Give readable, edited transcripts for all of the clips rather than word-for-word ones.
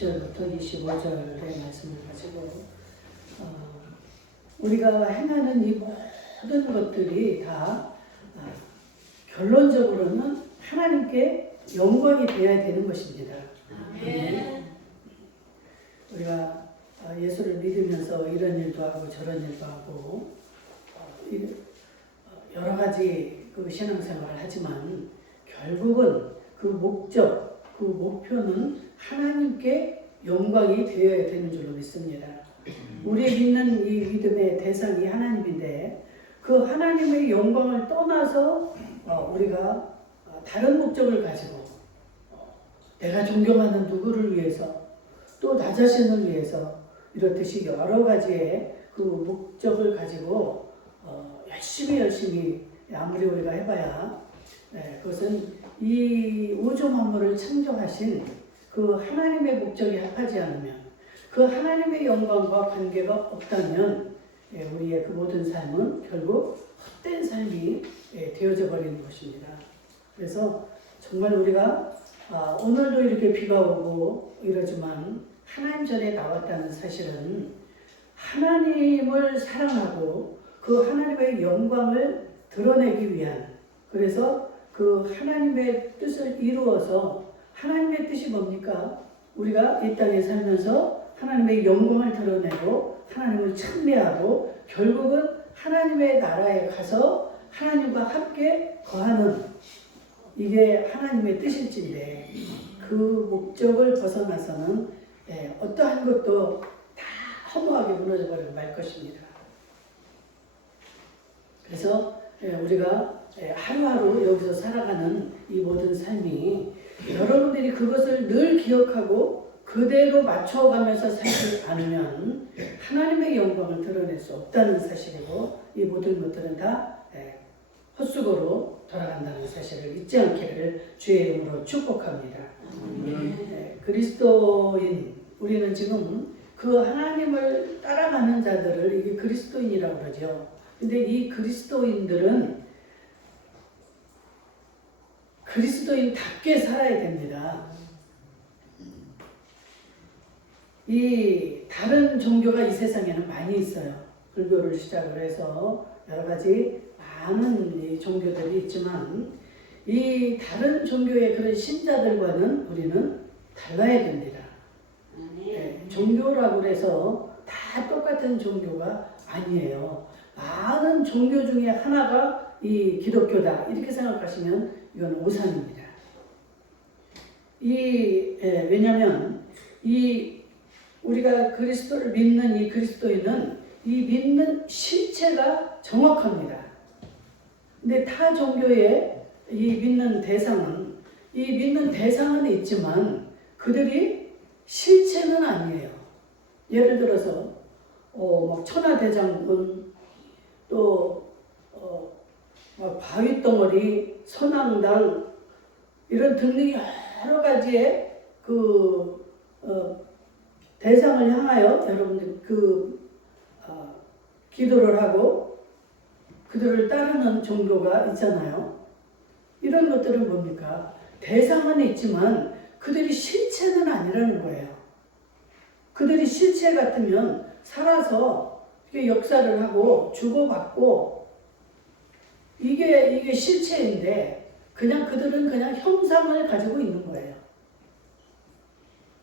20절부터 25절의 말씀을 가지고 우리가 행하는 이 모든 것들이 다 결론적으로는 하나님께 영광이 되어야 되는 것입니다. 아멘. 우리가 예수를 믿으면서 이런 일도 하고 저런 일도 하고 여러 가지 그 신앙생활을 하지만 결국은 그 목적, 그 목표는 하나님께 영광이 되어야 되는 줄로 믿습니다. 우리의 믿는 이 믿음의 대상이 하나님인데 그 하나님의 영광을 떠나서 우리가 다른 목적을 가지고 내가 존경하는 누구를 위해서 또 나 자신을 위해서 이렇듯이 여러 가지의 그 목적을 가지고 열심히 아무리 우리가 해봐야 그것은 이 우주 만물을 창조하신 그 하나님의 목적이 합하지 않으면 그 하나님의 영광과 관계가 없다면 우리의 그 모든 삶은 결국 헛된 삶이 되어져 버리는 것입니다. 그래서 정말 우리가 오늘도 이렇게 비가 오고 이러지만 하나님 전에 나왔다는 사실은 하나님을 사랑하고 그 하나님의 영광을 드러내기 위한, 그래서 그 하나님의 뜻을 이루어서, 하나님의 뜻이 뭡니까? 우리가 이 땅에 살면서 하나님의 영광을 드러내고 하나님을 찬미하고 결국은 하나님의 나라에 가서 하나님과 함께 거하는, 이게 하나님의 뜻일진데 그 목적을 벗어나서는 어떠한 것도 다 허무하게 무너져버리고 말 것입니다. 그래서 우리가 하루하루 여기서 살아가는 이 모든 삶이 여러분들이 그것을 늘 기억하고 그대로 맞춰가면서 살지 않으면 하나님의 영광을 드러낼 수 없다는 사실이고, 이 모든 것들은 다 헛수고로 돌아간다는 사실을 잊지 않기를 주의 이름으로 축복합니다. 그리스도인, 우리는 지금 그 하나님을 따라가는 자들을 이게 그리스도인이라고 그러죠. 근데 이 그리스도인들은 그리스도인답게 살아야 됩니다. 이 다른 종교가 이 세상에는 많이 있어요. 불교를 시작을 해서 여러 가지 많은 종교들이 있지만 이 다른 종교의 그런 신자들과는 우리는 달라야 됩니다. 종교라고 해서 다 똑같은 종교가 아니에요. 많은 종교 중에 하나가 이 기독교다, 이렇게 생각하시면 이건 오산입니다. 왜냐하면 우리가 그리스도를 믿는 이 그리스도인은 이 믿는 실체가 정확합니다. 근데 타 종교의 이 믿는 대상은 있지만 그들이 실체는 아니에요. 예를 들어서 막 천하대장군, 또 바위덩어리, 선앙당, 이런 등등의 여러 가지의 그 대상을 향하여 여러분들 기도를 하고 그들을 따르는 종교가 있잖아요. 이런 것들은 뭡니까? 대상은 있지만 그들이 실체는 아니라는 거예요. 그들이 실체 같으면 살아서 역사를 하고 주고받고 이게 실체인데 그냥 그들은 그냥 형상을 가지고 있는 거예요.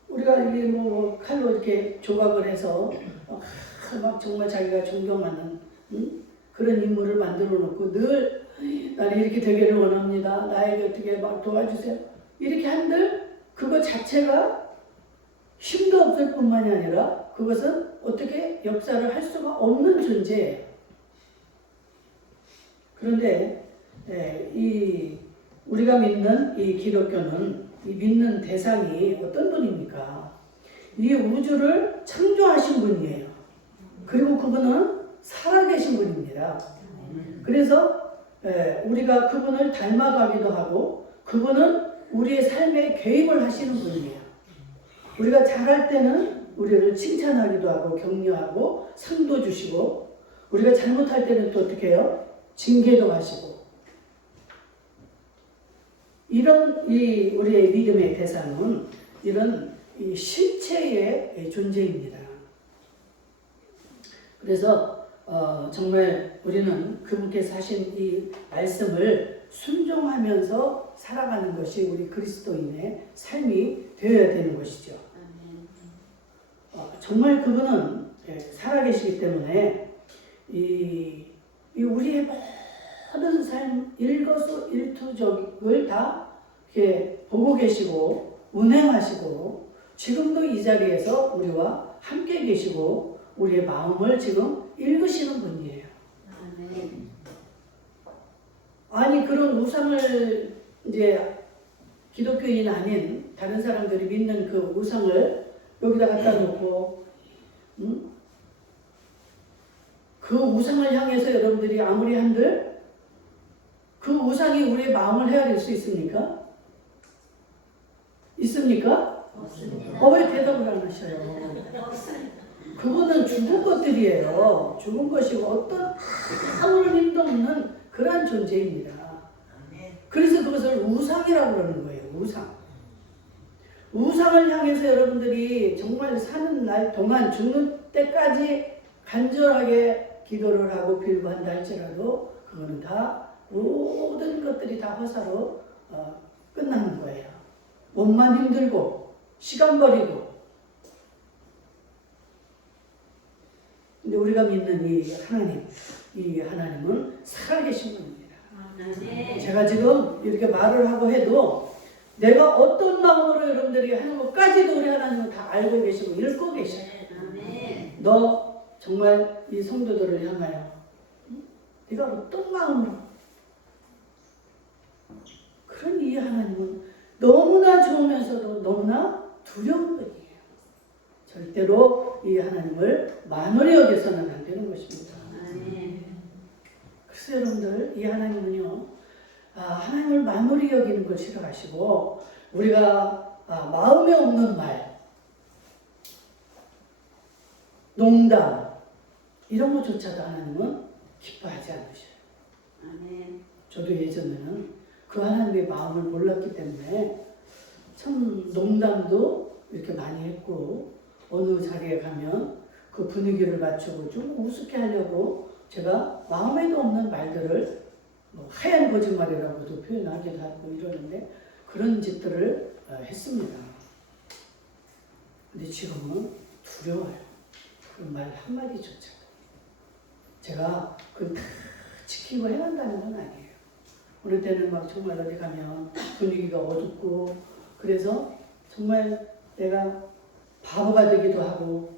우리가 이게 칼로 이렇게 조각을 해서 막 정말 자기가 존경하는 그런 인물을 만들어 놓고 늘 나는 이렇게 되기를 원합니다. 나에게 어떻게 막 도와주세요. 이렇게 한들 그거 자체가 힘도 없을 뿐만이 아니라 그것은 어떻게 역사를 할 수가 없는 존재예요. 그런데 우리가 믿는 이 기독교는 이 믿는 대상이 어떤 분입니까? 이 우주를 창조하신 분이에요. 그리고 그분은 살아계신 분입니다. 그래서 우리가 그분을 닮아가기도 하고 그분은 우리의 삶에 개입을 하시는 분이에요. 우리가 잘할 때는 우리를 칭찬하기도 하고 격려하고 상도 주시고, 우리가 잘못할 때는 또 어떻게 해요? 징계도 하시고. 이런 우리의 믿음의 대상은 이런 이 실체의 존재입니다. 그래서 정말 우리는 그분께서 하신 이 말씀을 순종하면서 살아가는 것이 우리 그리스도인의 삶이 되어야 되는 것이죠. 정말 그분은 살아계시기 때문에 이 우리의 모든 삶 일거수일투족을 다 이렇게 보고 계시고 운행하시고 지금도 이 자리에서 우리와 함께 계시고 우리의 마음을 지금 읽으시는 분이에요. 아니 그런 우상을 이제 기독교인 아닌 다른 사람들이 믿는 그 우상을 여기다 갖다 놓고 그 우상을 향해서 여러분들이 아무리 한들 그 우상이 우리의 마음을 헤아릴 수 있습니까? 있습니까? 없습니다. 왜 대답을 안 하셔요? 그거는 죽은 것들이에요. 죽은 것이고 어떤 아무런 힘도 없는 그러한 존재입니다. 그래서 그것을 우상이라고 그러는 거예요. 우상. 우상을 향해서 여러분들이 정말 사는 날 동안 죽는 때까지 간절하게 기도를 하고 빌고 한다 할지라도 그거는 다 모든 것들이 다 허사로 끝나는 거예요. 몸만 힘들고 시간 버리고. 근데 우리가 믿는 이 하나님은 살아계신 분입니다. 제가 지금 이렇게 말을 하고 해도 내가 어떤 마음으로 여러분들이 하는 것까지도 우리 하나님은 다 알고 계시고 읽고 계셔요. 너 정말 이 성도들을 향하여 네가 어떤 마음으로 그런 이 하나님은 너무나 좋으면서도 너무나 두려운 분이에요. 절대로 이 하나님을 만홀히 여겨서는 안 되는 것입니다. 그래서 여러분들 이 하나님은요, 하나님을 만홀히 여기는 걸 싫어하시고 우리가 마음에 없는 말, 농담 이런 것조차도 하나님은 기뻐하지 않으셔요. 저도 예전에는 그 하나님의 마음을 몰랐기 때문에 참 농담도 이렇게 많이 했고 어느 자리에 가면 그 분위기를 맞추고 좀 우습게 하려고 제가 마음에도 없는 말들을 하얀 거짓말이라고도 표현하기도 하고 이러는데 그런 짓들을 했습니다. 근데 지금은 두려워요. 그 말 한마디조차도. 제가 그걸 다 지키고 해간다는 건 아니에요. 어느 때는 막 정말 어디 가면 분위기가 어둡고 그래서 정말 내가 바보가 되기도 하고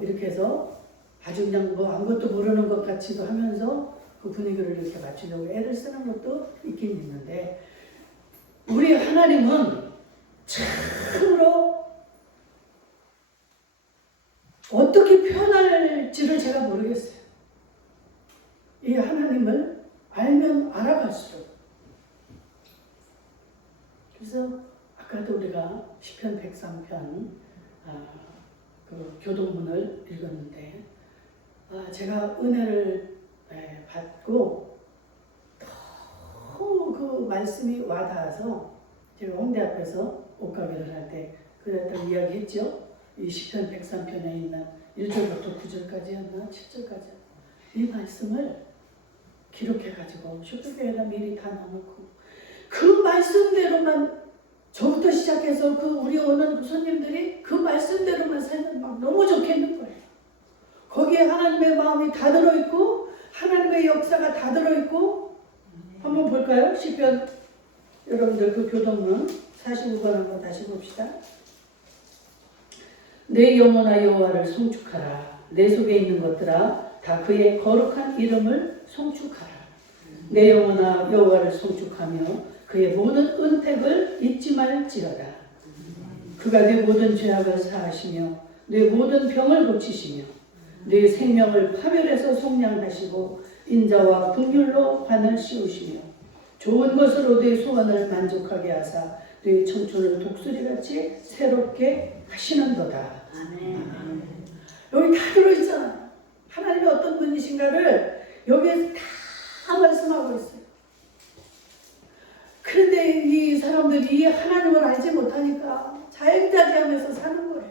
이렇게 해서 아주 그냥 뭐 아무것도 모르는 것 같이도 하면서 그 분위기를 이렇게 맞추려고 애를 쓰는 것도 있긴 있는데 우리 하나님은 참으로 어떻게 표현할지를 제가 모르겠어요. 이 하나님을 알면 알아갈수록. 그래서 아까도 우리가 시편 103편 그 교동문을 읽었는데 제가 은혜를 받고 너무 그 말씀이 와닿아서 제가 홍대 앞에서 옷가게를 할 때 그랬던 이야기 했죠. 이 시편 103편에 있는 1절부터 9절까지였나 7절까지 이 말씀을 기록해가지고 쇼핑백에다 미리 다 넣어놓고 그 말씀대로만 저부터 시작해서 그 우리 오는 손님들이 그 말씀대로만 살면 막 너무 좋겠는 거예요. 거기에 하나님의 마음이 다 들어있고 하나님의 역사가 다 들어있고 한번 볼까요? 시편 여러분들 그 교동문 45번 한번 다시 봅시다. 내 영혼아 여호와를 송축하라. 내 속에 있는 것들아 다 그의 거룩한 이름을 송축하라. 내 영혼아 여호와를 송축하며 그의 모든 은택을 잊지 말지어다. 그가 내 모든 죄악을 사하시며 내 모든 병을 고치시며 내 생명을 파멸해서 속량하시고 인자와 긍휼로 관을 씌우시며 좋은 것으로 내 소원을 만족하게 하사 내 청춘을 독수리같이 새롭게 하시는도다. 아멘. 여기 다 들어있잖아요. 하나님이 어떤 분이신가를 여기에 다 말씀하고 있어요. 그런데 이 사람들이 하나님을 알지 못하니까 자행자지하면서 사는 거예요.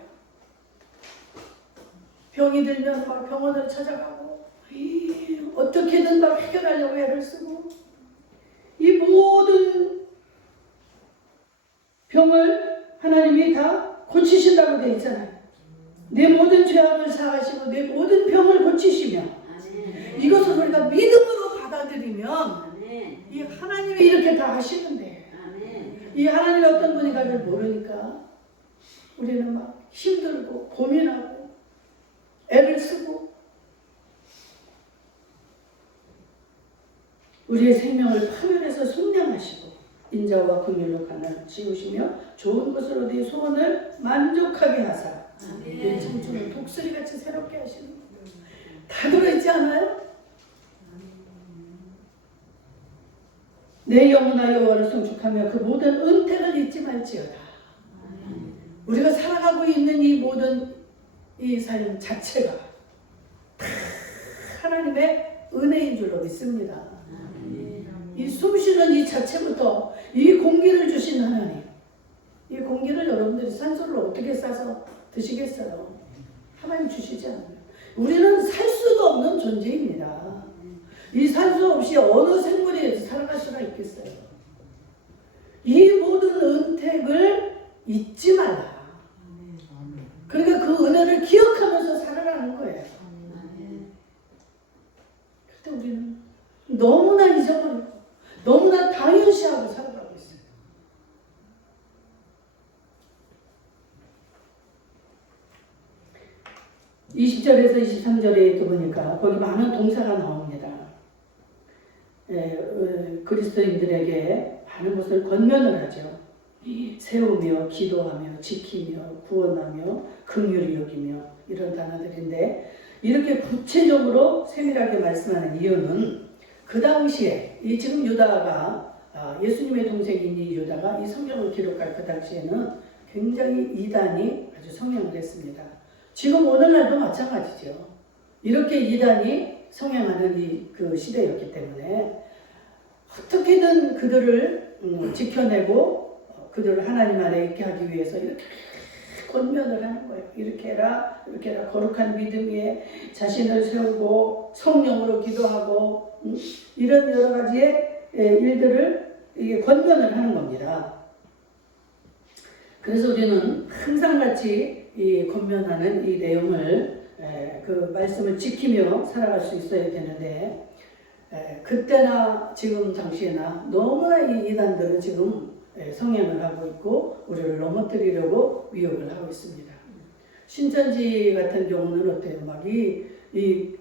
병이 들면 막 병원을 찾아가고 어떻게든 막 해결하려고 애를 쓰고 이 모든 병을 하나님이 다 고치신다고 되어 있잖아요. 내 모든 죄악을 사하시고 내 모든 병을 고치시며 이것을 우리가 믿음으로 받아들이면 이 하나님이 이렇게 다 하시는데 이 하나님이 어떤 분인가를 모르니까 우리는 막 힘들고 고민하고 애를 쓰고 우리의 생명을 파멸해서 속량하시고 인자와 긍휼로 가난을 지우시며 좋은 것으로 네 소원을 만족하게 하사 내 청춘을 독수리같이 새롭게 하시는 거예요. 다 들어있지 않아요? 내 영혼아 여호와를 송축하며 그 모든 은택을 잊지 말지어다. 우리가 살아가고 있는 이 모든 이 삶 자체가 다 하나님의 은혜인 줄로 믿습니다. 이 숨쉬는 이 자체부터 이 공기를 주신 하나님, 이 공기를 여러분들이 산소를 어떻게 싸서 드시겠어요? 하나님 주시지 않아요. 우리는 살 수도 없는 존재입니다. 이 산소 없이 어느 생물이 살아갈 수가 있겠어요? 이 모든 은택을 잊지 말라. 그러니까 그 은혜를 기억하면서 살아가는 거예요. 그런데 우리는 너무나 잊어버리고 너무나 당연시하고 살아가고 있어요. (20절에서 23절에 보니까 거기 많은 동사가 나옵니다. 그리스도인들에게 많은 것을 권면을 하죠. 세우며 기도하며 지키며 구원하며 긍휼히 여기며 이런 단어들인데 이렇게 구체적으로 세밀하게 말씀하는 이유는 그 당시에 이 지금 유다가 예수님의 동생인 이 유다가 이 성경을 기록할 그 당시에는 굉장히 이단이 아주 성행을 했습니다. 지금 오늘날도 마찬가지죠. 이렇게 이단이 성행하는 그 시대였기 때문에 어떻게든 그들을 지켜내고 그들을 하나님 안에 있게 하기 위해서 이렇게 권면을 하는 거예요. 이렇게 해라, 이렇게 해라. 거룩한 믿음 위에 자신을 세우고 성령으로 기도하고 이런 여러 가지의 일들을 권면을 하는 겁니다. 그래서 우리는 항상 같이 이 권면하는 이 내용을 그 말씀을 지키며 살아갈 수 있어야 되는데 그때나 지금 당시에나 너무나 이 이단들은 지금 성행을 하고 있고 우리를 넘어뜨리려고 위협을 하고 있습니다. 신천지 같은 경우는 어때요? 막 이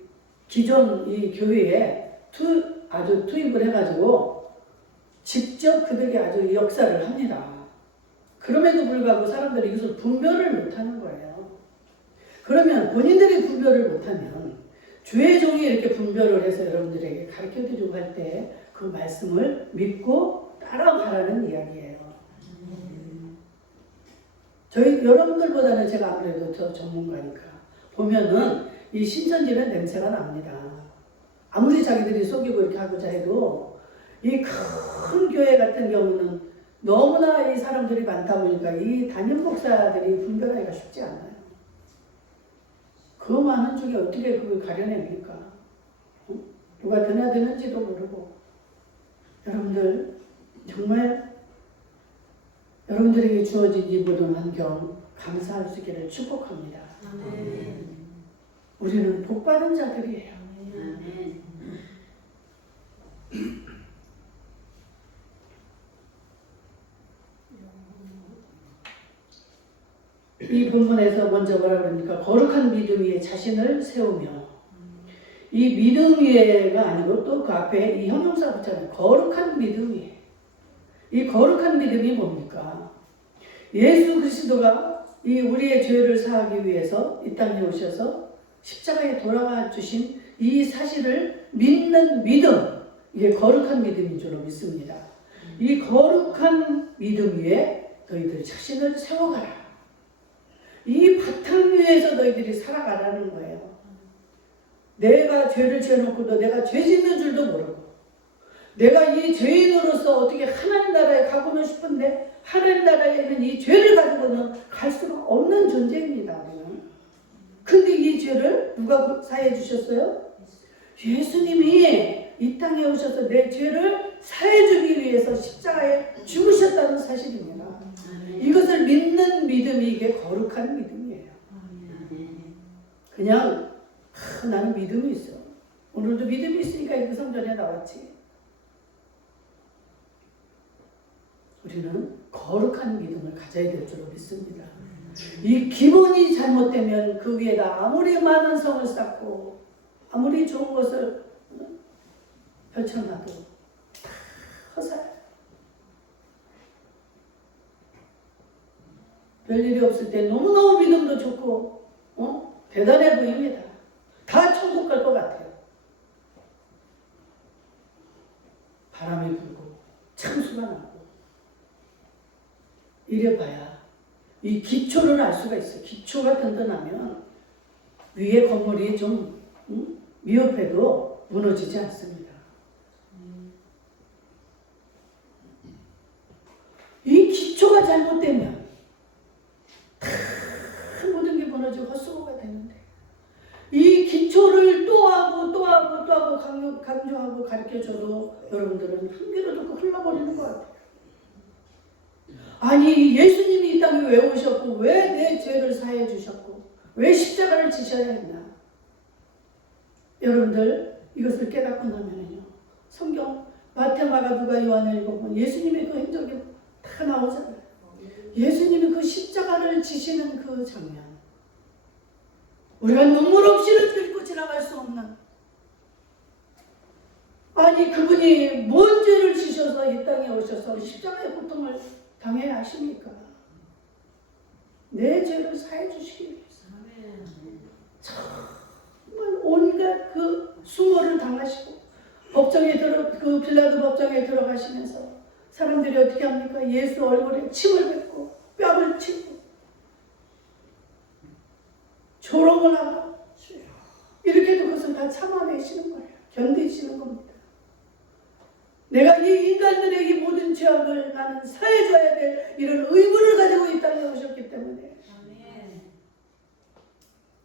기존 이 교회에 아주 투입을 해가지고 직접 그들이 아주 역사를 합니다. 그럼에도 불구하고 사람들이 이것을 분별을 못하는 거예요. 그러면 본인들이 분별을 못하면 주의 종이 이렇게 분별을 해서 여러분들에게 가르쳐드리고 할 때 그 말씀을 믿고 따라가라는 이야기예요. 저희 여러분들보다는 제가 아무래도 더 전문가니까 보면은 이 신천지는 냄새가 납니다. 아무리 자기들이 속이고 이렇게 하고자 해도 이 큰 교회 같은 경우는 너무나 이 사람들이 많다 보니까 이 담임 목사들이 분별하기가 쉽지 않아요. 그 많은 중에 어떻게 그걸 가려냅니까? 누가 드나드는지도 모르고. 여러분들 정말 여러분들에게 주어진 이 모든 환경 감사할 수 있기를 축복합니다. 아멘. 우리는 복받은 자들이에요. 아멘. 이 본문에서 먼저 뭐라 그럽니까? 거룩한 믿음 위에 자신을 세우며 이 믿음 위에가 아니고 또 그 앞에 이 형용사 붙잖아요. 거룩한 믿음 위에. 이 거룩한 믿음이 뭡니까? 예수 그리스도가 이 우리의 죄를 사하기 위해서 이 땅에 오셔서 십자가에 돌아가 주신 이 사실을 믿는 믿음, 이게 거룩한 믿음인 줄로 믿습니다. 이 거룩한 믿음 위에 너희들 자신을 세워가라. 이 바탕 위에서 너희들이 살아가라는 거예요. 내가 죄를 지어놓고도 내가 죄 짓는 줄도 모르고 내가 이 죄인으로서 어떻게 하나님 나라에 가고는 싶은데 하나님 나라에 있는 이 죄를 가지고는 갈 수가 없는 존재입니다. 우리는. 근데 이 죄를 누가 사해 주셨어요? 예수님이 이 땅에 오셔서 내 죄를 사해 주기 위해서 십자가에 죽으셨다는 사실입니다. 이것을 믿는 믿음이 이게 거룩한 믿음이에요. 그냥 나는 믿음이 있어. 오늘도 믿음이 있으니까 이 성전에 나왔지. 우리는 거룩한 믿음을 가져야 될 줄 믿습니다. 이 기본이 잘못되면 그 위에다 아무리 많은 성을 쌓고 아무리 좋은 것을 펼쳐놔도 다 허사야. 별일이 없을 때 너무너무 믿음도 좋고 대단해 보입니다. 다 천국 갈 것 같아요. 바람이 불고 창수가 나고 이래봐야 이 기초를 알 수가 있어요. 기초가 든든하면 위에 건물이 좀 미흡해도 무너지지 않습니다. 이 기초가 잘못되면 다 모든 게 무너지고 헛수고가 되는데 이 기초를 또 하고 또 하고 또 하고 강조하고 가르쳐줘도 여러분들은 한 귀로 듣고 흘러버리는 것 같아요. 아니 예수님이 이 땅에 왜 오셨고 왜 내 죄를 사해 주셨고 왜 십자가를 지셔야 했나. 여러분들 이것을 깨닫고 나면요 성경 마태, 마가, 누가, 요한을 읽어보면 예수님의 그 행적이 다 나오잖아요. 예수님이 그 십자가를 지시는 그 장면, 우리가 눈물 없이는 긁고 지나갈 수 없는, 아니 그분이 뭔 죄를 지셔서 이 땅에 오셔서 십자가의 고통을 당해야 하십니까? 내 죄를 사해 주시기 위해서 정말 온갖 그 수모를 당하시고 그 빌라도 법정에 들어가시면서 사람들이 어떻게 합니까? 예수 얼굴에 침을 뱉고 뺨을 치고 조롱을 하고 이렇게도 그것을 다 참아내시는 거예요. 견디시는 겁니다. 내가 이 인간들의 이 모든 죄악을 나는 사해줘야 될 이런 의무를 가지고 이 땅에 오셨기 때문에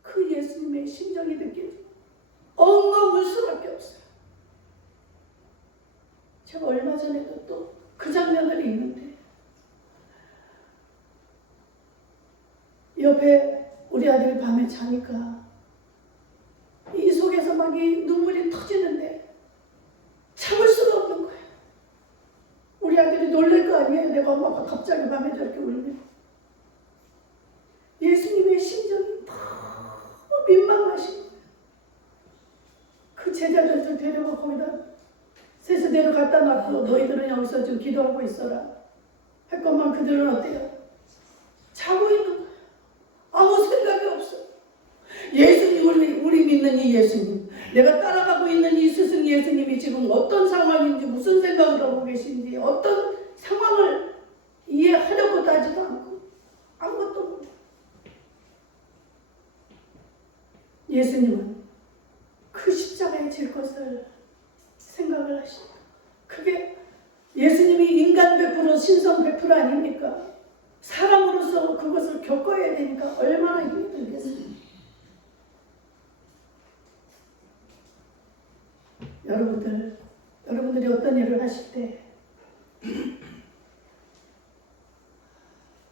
그 예수님의 심정이 느껴지고 엉엉 울 수밖에 없어요. 제가 얼마 전에도 또 그 장면들이 있는데 옆에 우리 아들이 밤에 자니까 이 속에서 막 이 눈물이 터지는데 참을 수가 없는 거예요. 우리 아들이 놀랄 거 아니에요. 내가 엄마가 갑자기 밤에 저렇게 울면. 예수님의 심정이 너무 민망하신 거예요. 그 제자들을 데려가 거기다 세수대로 갖다 놨고 너희들은 여기서 좀 기도하고 있어라 할 것만 그들은 어때요? 자고 있는 거예요. 아무 생각이 없어. 예수님, 우리 믿는 이 예수님, 내가 따라가고 있는 이 스승 예수님이 지금 어떤 상황인지 무슨 생각을 하고 계신지 어떤 상황을 이해하려고 하지도 않고 아무것도 몰라. 예수님은 그 십자가에 질 것을 생각을 하십니다. 그게 예수님이 인간 100% 신성 100% 아닙니까? 사람으로서 그것을 겪어야 되니까 얼마나 힘이 들겠어요. 여러분들이 어떤 일을 하실 때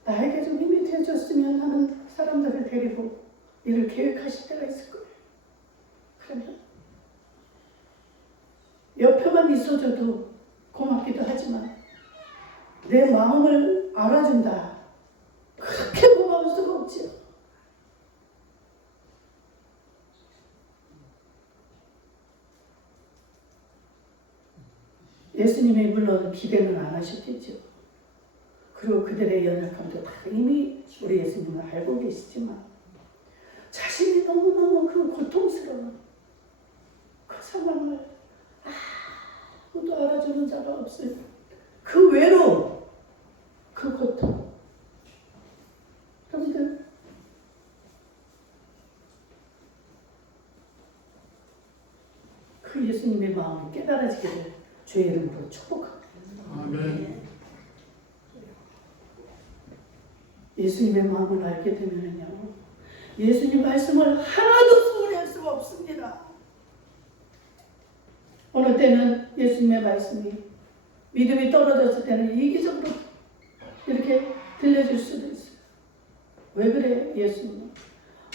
나에게 좀 힘이 되어줬으면 하는 사람들을 데리고 일을 계획하실 때가 있을 거예요. 그러면 옆에만 있어줘도 고맙기도 하지만 내 마음을 알아준다. 그렇게 고마울 수가 없지요. 예수님이 물론 기대는 안 하셨겠죠. 그리고 그들의 연약함도 다 이미 우리 예수님은 알고 계시지만 자신이 너무너무 그 고통스러운 그 상황을 아무도 알아주는 자가 없을 그 외로움, 그 고통. 여러분들 그 예수님의 마음이 깨달아지기를 주의 이름으로 축복합니다. 아멘. 예수님의 마음을 알게 되면요, 예수님 말씀을 하나도 소홀할 수가 없습니다. 어느 때는 예수님의 말씀이 믿음이 떨어졌을 때는 이기적으로 이렇게 들려질 수도 있어요. 왜 그래 예수님?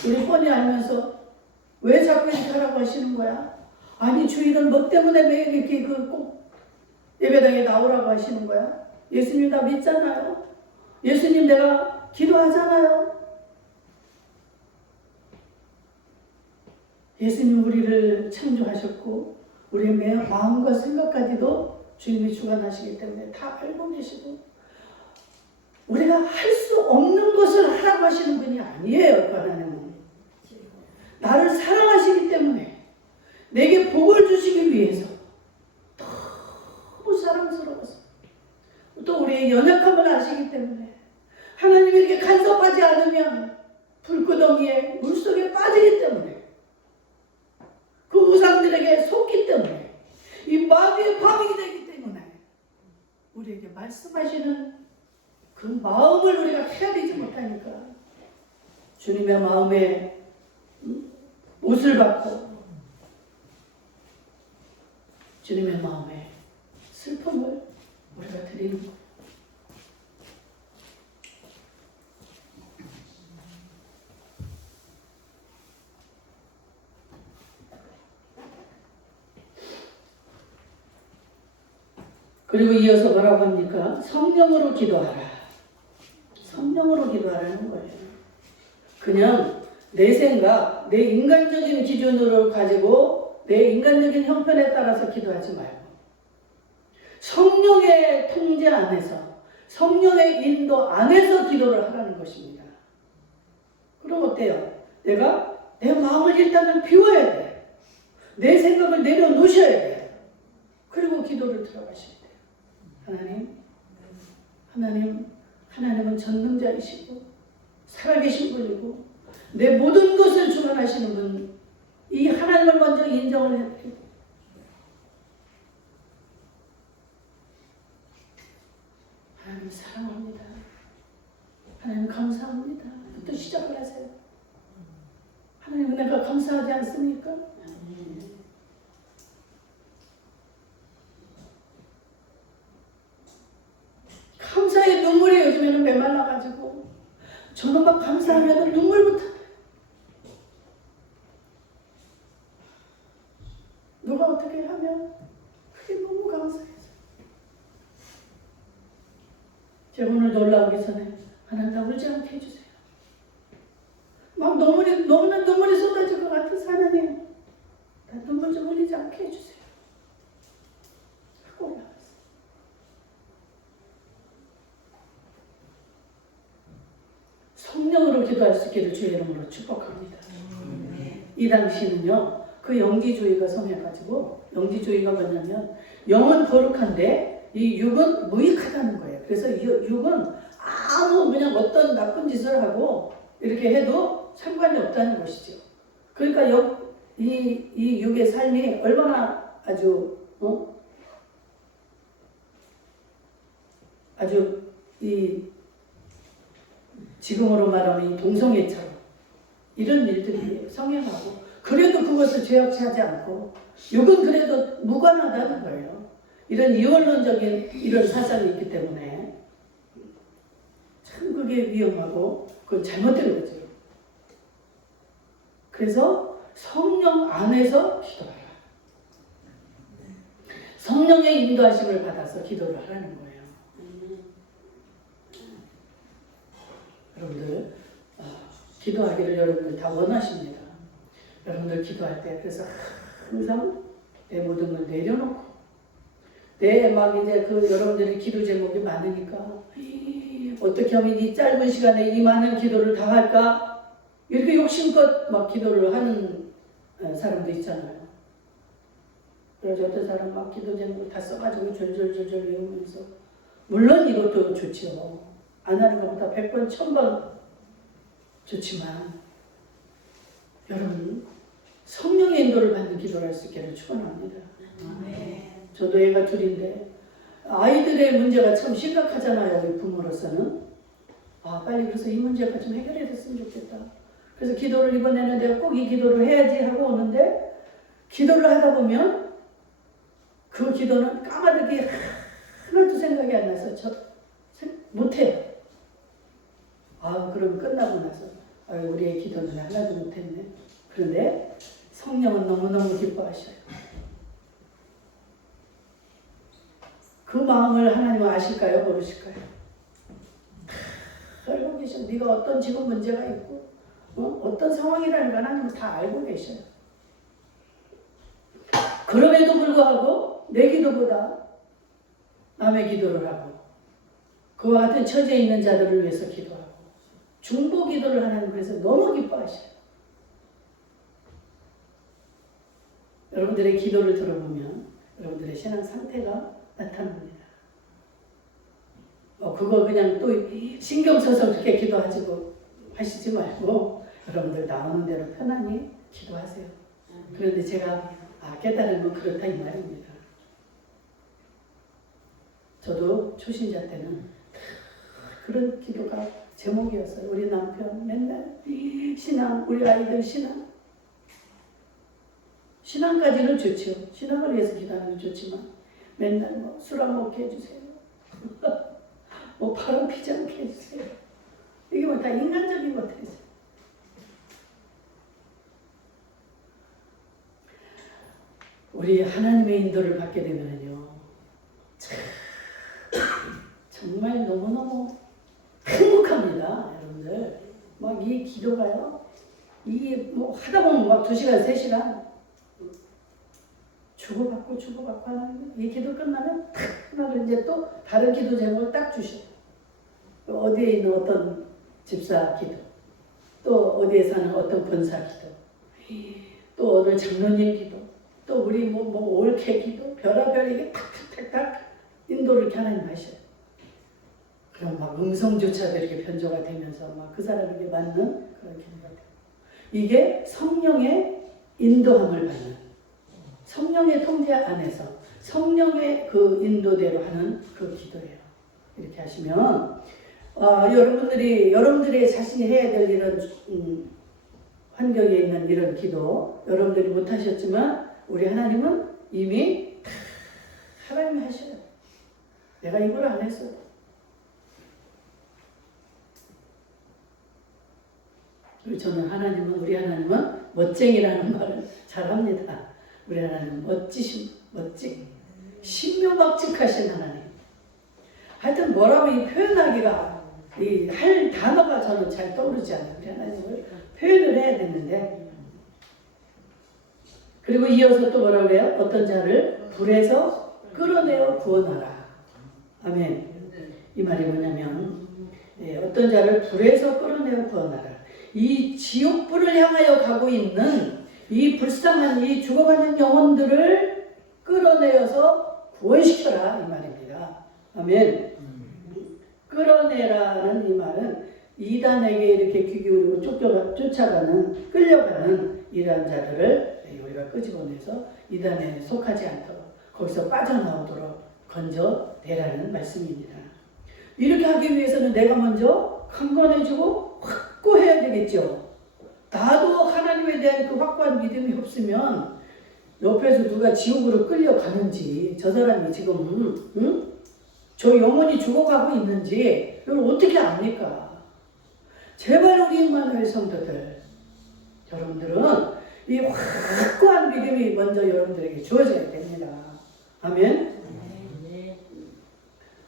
우리 뻔히 알면서 왜 자꾸 이렇게 하라고 하시는 거야? 아니 주일은 뭐 때문에 매일 이렇게 꼭 예배당에 나오라고 하시는 거야? 예수님 다 믿잖아요. 예수님 내가 기도하잖아요. 예수님 우리를 창조하셨고 우리의 매 마음과 생각까지도 주님이 주관하시기 때문에 다 알고 계시고 우리가 할 수 없는 것을 하라고 하시는 분이 아니에요. 그 하나님은 나를 사랑하시기 때문에 내게 복을 주시기 위해서 너무 사랑스러워서 또 우리의 연약함을 아시기 때문에 하나님에게 간섭하지 않으면 불구덩이에 물속에 빠지기 때문에 그 우상들에게 속기 때문에 이 마귀의 방이 되기 때문에 우리에게 말씀하시는 그 마음을 우리가 헤아리지 못하니까 주님의 마음에 못을 받고 주님의 마음에 슬픔을 우리가 드리는 거예요. 그리고 이어서 뭐라고 합니까? 성령으로 기도하라. 성령으로 기도하라는 거예요. 그냥 내 생각, 내 인간적인 기준으로 가지고 내 인간적인 형편에 따라서 기도하지 말고 성령의 통제 안에서 성령의 인도 안에서 기도를 하라는 것입니다. 그럼 어때요? 내가 내 마음을 일단은 비워야 돼. 내 생각을 내려놓으셔야 돼. 그리고 기도를 들어가셔야 돼요. 하나님은 전능자이시고 살아계신 분이고 내 모든 것을 주관하시는 분, 이 하나님을 먼저 인정을 해드리고 하나님 사랑합니다. 하나님 감사합니다. 또 시작을 하세요. 하나님 은혜가 감사하지 않습니까? 감사의 눈물이 요즘에는 메말라가지고 저는 막 감사하면 눈물부터 누가 어떻게 하면 그게 너무 감사해서 제가 오늘 놀러 오기 전에 하나님 나 울지 않게 해주세요. 막 너무나 눈물이 쏟아질 것 같아서 하나님 나 눈물 좀 흘리지 않게 해주세요 하고 올라갔어요. 성령으로 기도할 수 있기를 주의 이름으로 축복합니다. 이 당시는요, 그 영지주의가 성해가지고, 영지주의가 뭐냐면, 영은 거룩한데, 이 육은 무익하다는 거예요. 그래서 이 육은 아무 그냥 어떤 나쁜 짓을 하고, 이렇게 해도 상관이 없다는 것이죠. 그러니까 이 육의 삶이 얼마나 아주, 아주 지금으로 말하면 이 동성애처럼 이런 일들이 성행하고 그래도 그것을 죄악시하지 않고 육은 그래도 무관하다는 거예요. 이런 이원론적인 이런 사상이 있기 때문에 참 그게 위험하고 그건 잘못된 거죠. 그래서 성령 안에서 기도하라. 성령의 인도하심을 받아서 기도를 하라는 거예요. 여러분들 기도하기를 여러분들 다 원하십니다. 여러분들 기도할 때 그래서 항상 내 모든 걸 내려놓고 내 막 이제 그 여러분들이 기도 제목이 많으니까 어떻게 하면 이 짧은 시간에 이 많은 기도를 다 할까 이렇게 욕심껏 막 기도를 하는 사람도 있잖아요. 그래서 어떤 사람 막 기도 제목을 다 써가지고 졸졸졸졸 외우면서 물론 이것도 좋죠. 안 하는 것보다 100번, 1000번 좋지만 여러분 성령의 인도를 받는 기도를 할 수 있기를 축원합니다. 저도 애가 둘인데 아이들의 문제가 참 심각하잖아요. 우리 부모로서는. 빨리 그래서 이 문제가 좀 해결이 됐으면 좋겠다. 그래서 기도를 이번에는 내가 꼭 이 기도를 해야지 하고 오는데 기도를 하다 보면 그 기도는 까마득히 하나도 생각이 안 나서 못해요. 그럼 끝나고 나서 우리의 기도는 하나도 못했네. 그런데 성령은 너무너무 기뻐하셔요. 그 마음을 하나님은 아실까요? 모르실까요? 알고 계셔. 네가 어떤 지금 문제가 있고 어떤 상황이라는 걸 하나님은 다 알고 계셔요. 그럼에도 불구하고 내 기도보다 남의 기도를 하고 그와 같은 처지에 있는 자들을 위해서 기도하고 중보 기도를 하나님 그래서 너무 기뻐하셔요. 여러분들의 기도를 들어보면 여러분들의 신앙 상태가 나타납니다. 그거 그냥 또 신경 써서 그렇게 하시지 말고 여러분들 나오는 대로 편안히 기도하세요. 그런데 제가 깨달으면 그렇다 이 말입니다. 저도 초신자 때는 그런 기도가 제목이었어요. 우리 남편 맨날 신앙, 우리 아이들 신앙까지는 좋죠. 신앙을 위해서 기도하는 건 좋지만 맨날 술 안 먹게 해주세요. 바람 피지 않게 해주세요. 이게 다 인간적인 것들이죠. 우리 하나님의 인도를 받게 되면요, 정말 너무너무 행복합니다, 여러분들. 이 기도가요, 하다 보면 2시간, 3시간 주고받고 하는 이 기도 끝나면 탁 이제 또 다른 기도 제목을 딱 주셔요. 어디에 있는 어떤 집사 기도, 또 어디에 사는 어떤 권사 기도, 또 어느 장로님 기도, 또 우리 올케 기도, 별하별 이게 탁탁탁탁 인도를 이렇게 하나님 하셔요. 그럼 음성조차도 이렇게 변조가 되면서 그 사람에게 맞는 그런 기도가 돼요. 이게 성령의 인도함을 받는, 성령의 통제 안에서 성령의 그 인도대로 하는 그 기도예요. 이렇게 하시면 여러분들이 자신이 해야 될 이런 환경에 있는 이런 기도 여러분들이 못하셨지만 우리 하나님은 이미 하나님이 하셔요. 내가 이걸 안 했어. 그리고 저는 우리 하나님은 멋쟁이라는 말을 잘합니다. 우리 하나님은 신묘박직하신 하나님. 하여튼 뭐라고 이 표현하기가 할 단어가 저는 잘 떠오르지 않아요. 우리 하나님을 표현을 해야 되는데. 그리고 이어서 또 뭐라고 해요? 어떤 자를 불에서 끌어내어 구원하라. 아멘. 이 말이 뭐냐면 어떤 자를 불에서 끌어내어 구원하라. 이 지옥불을 향하여 가고 있는 이 불쌍한 이 죽어가는 영혼들을 끌어내어서 구원시켜라 이 말입니다. 아멘. 끌어내라는 이 말은 이단에게 이렇게 귀 기울이고 쫓아가는 끌려가는 이러한 자들을 우리가 끄집어내서 이단에 속하지 않도록 거기서 빠져나오도록 건져내라는 말씀입니다. 이렇게 하기 위해서는 내가 먼저 강건해지고 확고해야 되겠죠. 나도 하나님에 대한 그 확고한 믿음이 없으면 옆에서 누가 지옥으로 끌려가는지 저 사람이 지금 저 영혼이 죽어가고 있는지 이걸 어떻게 압니까? 제발 우리 임마누엘 성도들 여러분들은 이 확고한 믿음이 먼저 여러분들에게 주어져야 됩니다. 아멘.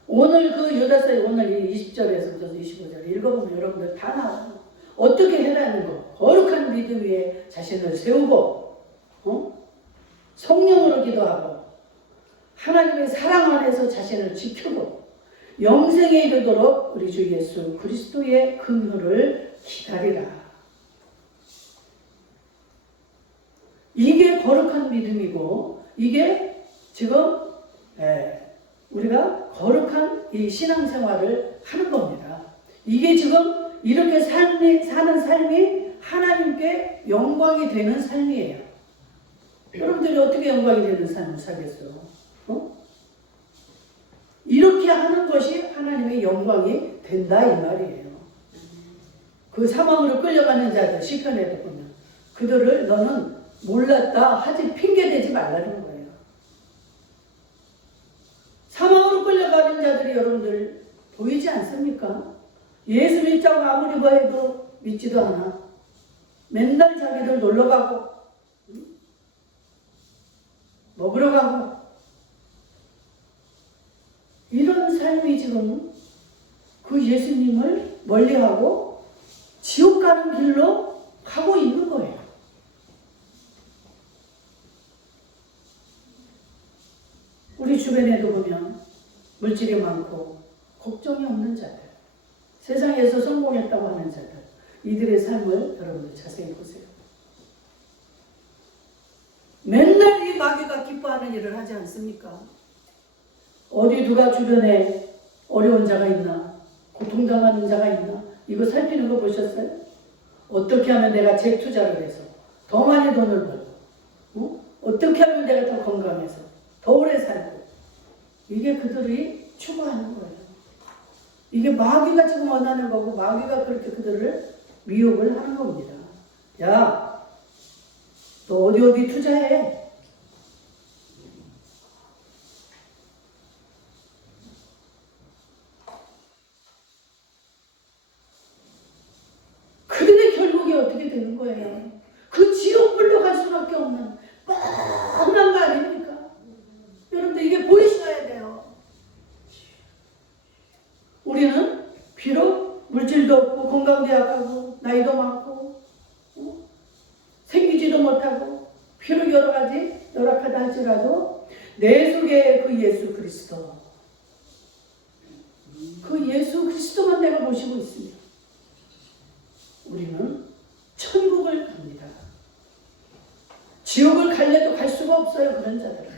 오늘 그 유다서의 오늘 이 20절에서부터 25절 읽어보면 여러분들 다 나와요. 어떻게 해라는 거. 거룩한 믿음 위에 자신을 세우고 성령으로 기도하고 하나님의 사랑 안에서 자신을 지키고 영생에 이르도록 우리 주 예수 그리스도의 긍휼을 기다리라. 이게 거룩한 믿음이고 이게 지금 우리가 거룩한 이 신앙생활을 하는 겁니다. 이게 지금 이렇게 사는 삶이 하나님께 영광이 되는 삶이에요. 여러분들이 어떻게 영광이 되는 삶을 살겠어요? 이렇게 하는 것이 하나님의 영광이 된다 이 말이에요. 그 사망으로 끌려가는 자들 시편에도 보면 그들을 너는 몰랐다 하지 핑계대지 말라는 거예요. 사망으로 끌려가는 자들이 여러분들 보이지 않습니까? 예수 믿자고 아무리 뭐 해도 믿지도 않아. 맨날 자기들 놀러가고 먹으러 가고 이런 삶이 지금 그 예수님을 멀리하고 지옥 가는 길로 가고 있는 거예요. 우리 주변에도 보면 물질이 많고 걱정이 없는 자들, 세상에서 성공했다고 하는 자들, 이들의 삶을 여러분들 자세히 보세요. 맨날 이 마귀가 기뻐하는 일을 하지 않습니까? 어디 누가 주변에 어려운 자가 있나, 고통당하는 자가 있나, 이거 살피는 거 보셨어요? 어떻게 하면 내가 재투자를 해서 더 많이 돈을 벌고, 어떻게 하면 내가 더 건강해서 더 오래 살고, 이게 그들이 추구하는 거예요. 이게 마귀가 지금 원하는 거고, 마귀가 그렇게 그들을 미혹을 하는 겁니다. 야, 너 어디 투자해? 그들의 결국이 어떻게 되는 거예요? 그 지옥불로 갈 수밖에 없는 뻔한 거 아닙니까? 여러분들 이게 보이셔야 돼요. 우리는 비록 물질도 없고 건강도 약하고 나이도 많고 생기지도 못하고 비록 여러 가지 열악하다 할지라도 내 속에 그 예수 그리스도, 그 예수 그리스도만 내가 모시고 있습니다. 우리는 천국을 갑니다. 지옥을 갈래도 갈 수가 없어요. 그런 자들은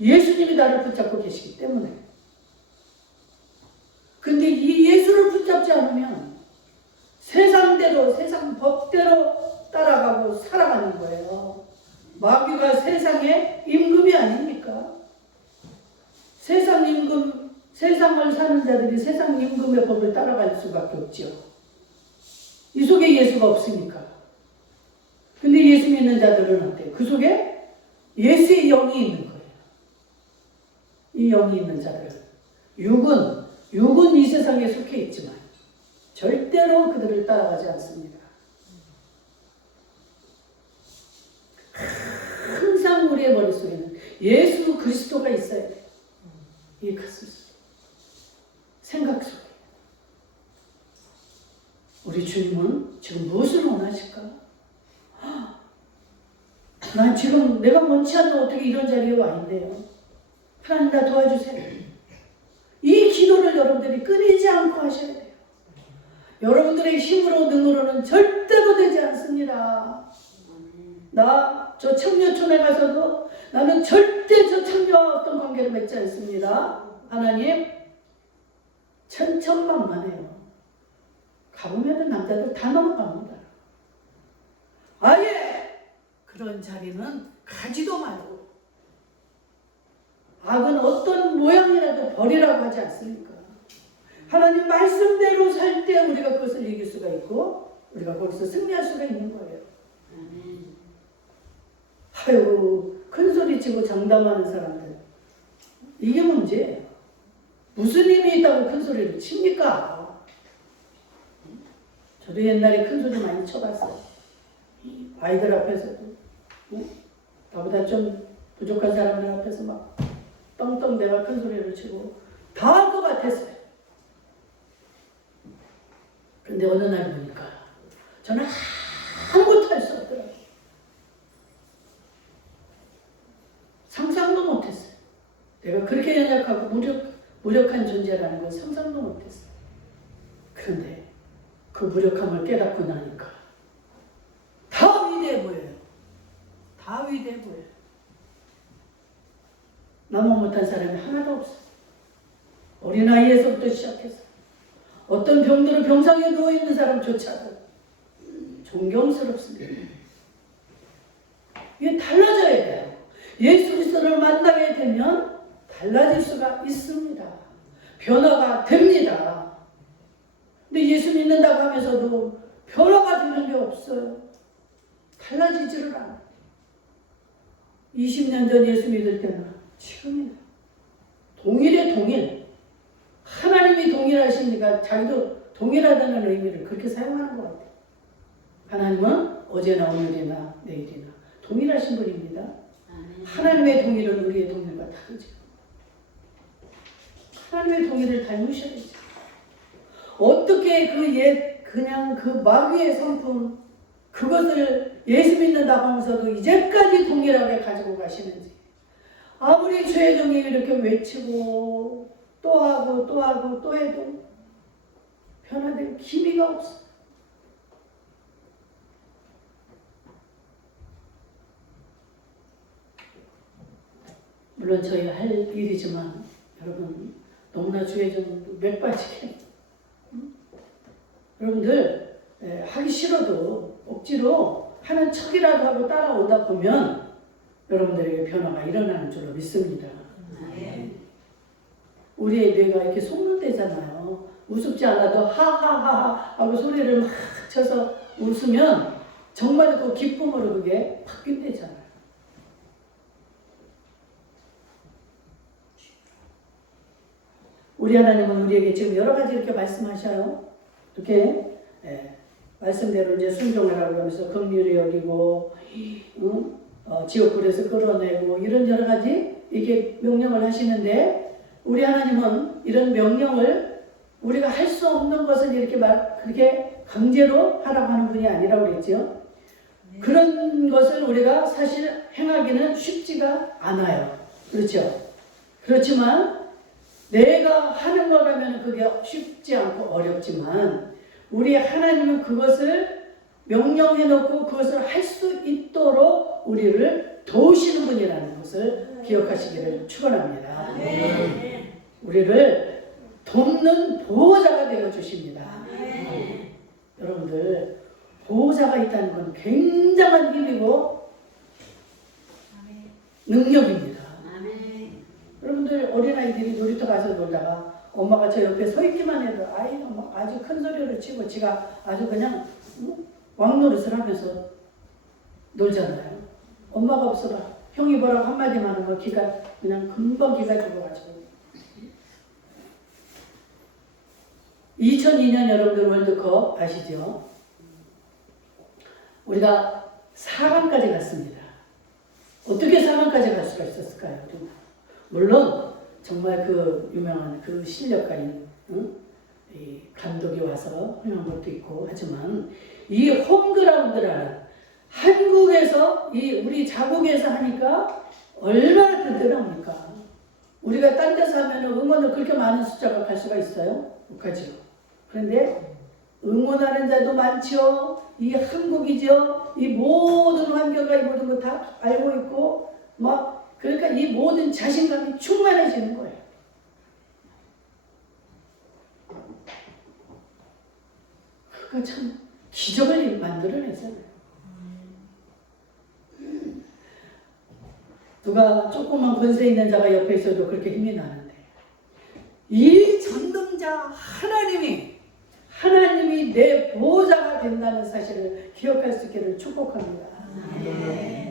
예수님이 나를 붙잡고 계시기 때문에. 근데 이 예수를 붙잡지 않으면 세상대로, 세상 법대로 따라가고 살아가는 거예요. 마귀가 세상의 임금이 아닙니까? 세상 임금, 세상을 사는 자들이 세상 임금의 법을 따라갈 수밖에 없죠. 이 속에 예수가 없으니까. 근데 예수 믿는 자들은 어때요? 그 속에 예수의 영이 있는 거예요. 이 영이 있는 자들은 육은 이 세상에 속해 있지만 절대로 그들을 따라가지 않습니다. 항상 우리의 머릿속에는 예수 그리스도가 있어야 돼요. 이 가슴 속에, 생각 속에. 우리 주님은 지금 무엇을 원하실까? 난 지금 내가 원치 않는 어떻게 이런 자리에 와 있네요. 하나님 나 도와주세요. 이 기도를 여러분들이 끊이지 않고 하셔야 돼요. 여러분들의 힘으로 능으로는 절대로 되지 않습니다. 나 저 청년촌에 가서도 나는 절대 저 청년과 어떤 관계를 맺지 않습니다. 하나님 천천만만해요. 가보면 남자들 다 넘어갑니다. 아예 그런 자리는 가지도 말고 악은 어떤 모양이라도 버리라고 하지 않습니까? 하나님 말씀대로 살 때 우리가 그것을 이길 수가 있고 우리가 거기서 승리할 수가 있는 거예요. 아유, 큰 소리 치고 장담하는 사람들, 이게 문제예요. 무슨 힘이 있다고 큰 소리를 칩니까? 저도 옛날에 큰 소리 많이 쳐봤어요. 아이들 앞에서도, 나보다 좀 부족한 사람들 앞에서 막 떵떵 내가 큰 소리를 치고 다 할 것 같았어요. 근데 어느 날 보니까 저는 아무것도 할 수 없더라고요. 상상도 못했어요. 내가 그렇게 연약하고 무력한 존재라는 건 상상도 못했어요. 그런데 그 무력함을 깨닫고 나니까 다 위대해 보여요. 다 위대해 보여요. 나만 못한 사람이 하나도 없어요. 어린아이에서부터 시작해서 어떤 병들은 병상에 누워있는 사람조차도 존경스럽습니다. 이게 달라져야 돼요. 예수 그리스도를 만나게 되면 달라질 수가 있습니다. 변화가 됩니다. 근데 예수 믿는다고 하면서도 변화가 되는 게 없어요. 달라지지를 않아요. 20년 전 예수 믿을 때나 지금이나 동일의 동일. 하나님이 동일하시니까 자기도 동일하다는 의미를 그렇게 사용하는 것 같아요. 하나님은 어제나 오늘이나 내일이나 동일하신 분입니다. 하나님의 동일은 우리의 동일과 다르죠. 하나님의 동일을 닮으셔야죠. 어떻게 그냥 그 마귀의 성품, 그것을 예수 믿는다고 하면서도 이제까지 동일하게 가지고 가시는지. 아무리 죄의 종이 이렇게 외치고 또 하고 또 하고 또 해도 변화될 기미가 없어요. 물론 저희 할 일이지만 여러분 너무나 주의 좀 맥빠지게 여러분들 하기 싫어도 억지로 하는 척이라도 하고 따라오다 보면 여러분들에게 변화가 일어나는 줄로 믿습니다. 우리의 뇌가 이렇게 속는대잖아요. 우습지 않아도 하하하하 하고 소리를 막 쳐서 웃으면 정말 그 기쁨으로 그게 바뀐대잖아요. 우리 하나님은 우리에게 지금 여러 가지 이렇게 말씀하셔요. 이렇게 말씀대로 이제 순종하라고 하면서 긍휼히 여기고 지옥불에서 끌어내고 이런 여러 가지 이게 명령을 하시는데 우리 하나님은 이런 명령을 우리가 할 수 없는 것을 이렇게 그렇게 강제로 하라고 하는 분이 아니라고 그랬죠. 그런 것을 우리가 사실 행하기는 쉽지가 않아요. 그렇죠? 그렇지만 내가 하는 거라면 그게 쉽지 않고 어렵지만 우리 하나님은 그것을 명령해 놓고 그것을 할 수 있도록 우리를 도우시는 분이라는 것을 기억하시기를 축원합니다. 우리를 돕는 보호자가 되어 주십니다. 여러분들 보호자가 있다는 건 굉장한 힘이고 능력입니다. 여러분들 어린아이들이 놀이터 가서 놀다가 엄마가 저 옆에 서 있기만 해도 아이가 막 아주 큰 소리를 치고 지가 아주 그냥 왕노릇을 하면서 놀잖아요. 엄마가 없어봐. 형이 뭐라고 한마디만 하면 기가 그냥 금방 기가 죽어가지고. 2002년 여러분들 월드컵 아시죠? 우리가 4강까지 갔습니다. 어떻게 4강까지 갈 수가 있었을까요? 물론 정말 그 유명한 그 실력가인 이 감독이 와서 훌륭한 것도 있고 하지만 이 홈그라운드라는 한국에서 우리 자국에서 하니까 얼마나 든든합니까? 우리가 딴 데서 하면 응원을 그렇게 많은 숫자가 갈 수가 있어요? 못 가죠. 그런데 응원하는 자도 많죠. 이 한국이죠. 이 모든 환경과 이 모든 거 다 알고 있고 그러니까 이 모든 자신감이 충만해지는 거예요. 그거 참 기적을 만들어냈어요. 누가 조그만 권세 있는 자가 옆에 있어도 그렇게 힘이 나는데 이 전능자 하나님이 내 보호자가 된다는 사실을 기억할 수 있기를 축복합니다.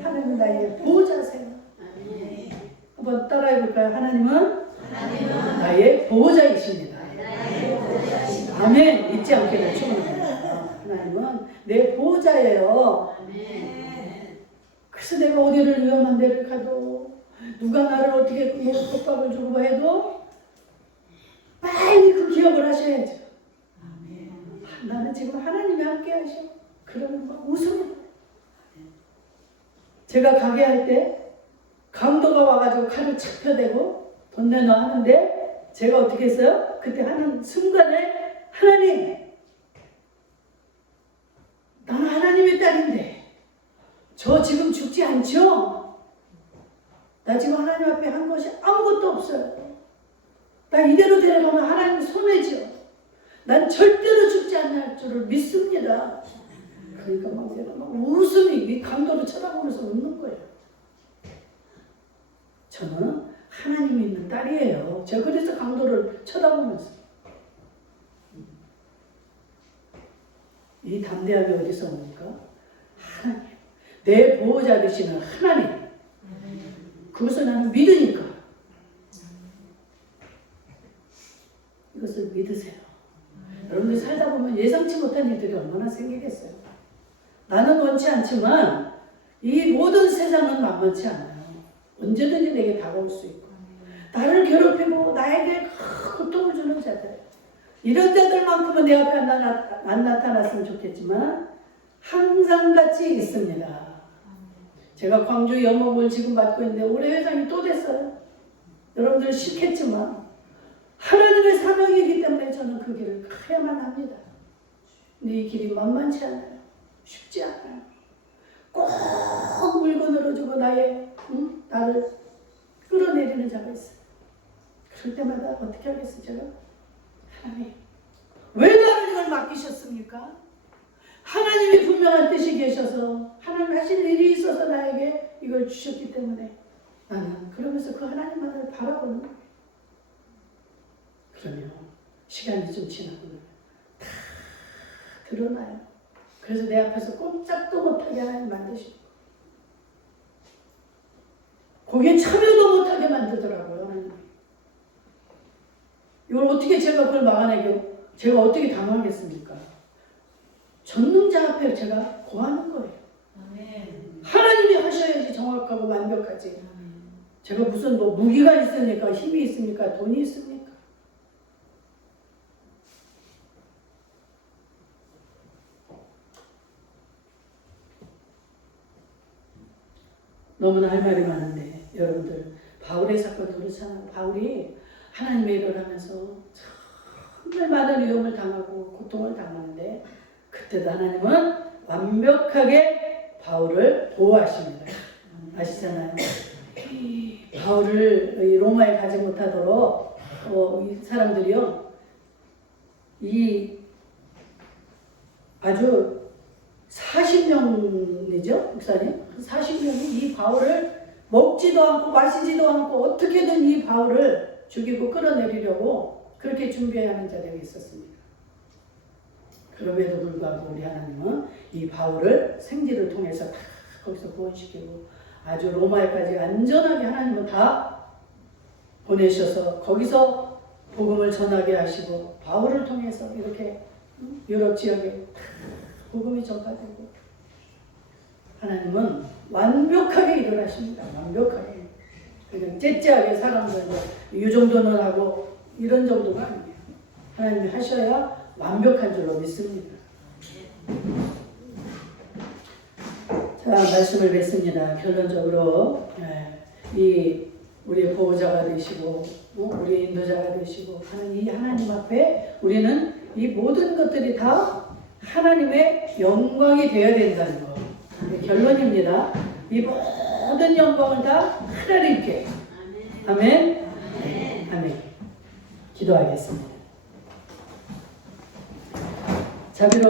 하나님 나의 보호자세요. 한번 따라해 볼까요? 하나님은 나의 보호자이십니다. 아멘. 잊지 않기를 축원합니다. 하나님은 내 보호자예요. 그래서 내가 어디를 위험한 데를 가도 누가 나를 어떻게 핍박을 주고 해도 빨리 그 기억을 하셔야죠. 나는 지금 하나님이 함께 하셔. 그러면 막 웃음이. 제가 가게 할 때 강도가 와가지고 칼을 착 펴대고 돈 내놔 하는데 제가 어떻게 했어요? 그때 하는 순간에 하나님, 나는 하나님의 딸인데 저 지금 죽지 않죠? 나 지금 하나님 앞에 한 것이 아무것도 없어요. 나 이대로 데려가면 하나님 손해죠. 난 절대로 죽지 않을 줄을 믿습니다. 그러니까 막 내가 막 웃음이 강도를 쳐다보면서 웃는 거예요. 저는 하나님이 있는 딸 딸이에요. 제가 그래서 강도를 쳐다보면서 이 담대함이 어디서 옵니까? 하나님. 내 보호자 되시는 하나님. 그것을 나는 믿으니까. 이것을 믿으세요. 여러분들 살다 보면 예상치 못한 일들이 얼마나 생기겠어요. 나는 원치 않지만 이 모든 세상은 만만치 않아요. 언제든지 내게 다가올 수 있고 나를 괴롭히고 나에게 고통을 주는 자들, 이런 자들만큼은 내 앞에 안 나타났으면 좋겠지만 항상 같이 있습니다. 제가 광주 영업을 지금 맡고 있는데 올해 회장이 또 됐어요. 여러분들 싫겠지만 하나님의 사명이기 때문에 저는 그 길을 가야만 합니다. 근데 이 길이 만만치 않아요. 쉽지 않아요. 꼭 물고 늘어주고 나를 끌어내리는 자가 있어요. 그럴 때마다 어떻게 하겠어요? 제가 하나님, 왜 나를 이걸 맡기셨습니까? 하나님이 분명한 뜻이 계셔서 하나님 하신 일이 있어서 나에게 이걸 주셨기 때문에 나는 그러면서 그 하나님만을 바라보는 거예요. 그러면 시간이 좀 지나고는 다 드러나요. 그래서 내 앞에서 꼼짝도 못하게 하나님 만드시고 거기에 참여도 못하게 만들더라고요. 하나님. 이걸 어떻게 그걸 막아내게, 제가 어떻게 당하겠습니까? 전능자 앞에 제가 고하는 거예요. 아멘. 하나님이 하셔야지 정확하고 완벽하지. 아멘. 제가 무슨 무기가 있습니까? 힘이 있습니까? 돈이 있습니까? 너무나 할 말이 많은데 여러분들 바울의 사건도 그렇잖아요. 바울이 하나님의 일을 하면서 정말 많은 위험을 당하고 고통을 당하는데 그때도 하나님은 완벽하게 바울을 보호하십니다. 아시잖아요. 바울을 로마에 가지 못하도록 이 사람들이요, 아주 40명이죠, 목사님? 40명이 이 바울을 먹지도 않고 마시지도 않고 어떻게든 이 바울을 죽이고 끌어내리려고 그렇게 준비하는 자들이 있었습니다. 그럼에도 불구하고 우리 하나님은 이 바울을 생지를 통해서 다 거기서 구원시키고 아주 로마에까지 안전하게 하나님은 다 보내셔서 거기서 복음을 전하게 하시고 바울을 통해서 이렇게 유럽 지역에 복음이 전파되고 하나님은 완벽하게 일을 하십니다. 완벽하게. 그냥 째째하게 사람들 이 정도는 하고 이런 정도가 아니에요. 하나님이 하셔야 완벽한 줄로 믿습니다. 자, 말씀을 맺습니다. 결론적으로 우리의 보호자가 되시고 우리의 인도자가 되시고 하는 이 하나님 앞에 우리는 이 모든 것들이 다 하나님의 영광이 되어야 된다는 거. 결론입니다. 이 모든 영광을 다 하나님께. 아멘. 아멘. 기도하겠습니다. 자비로운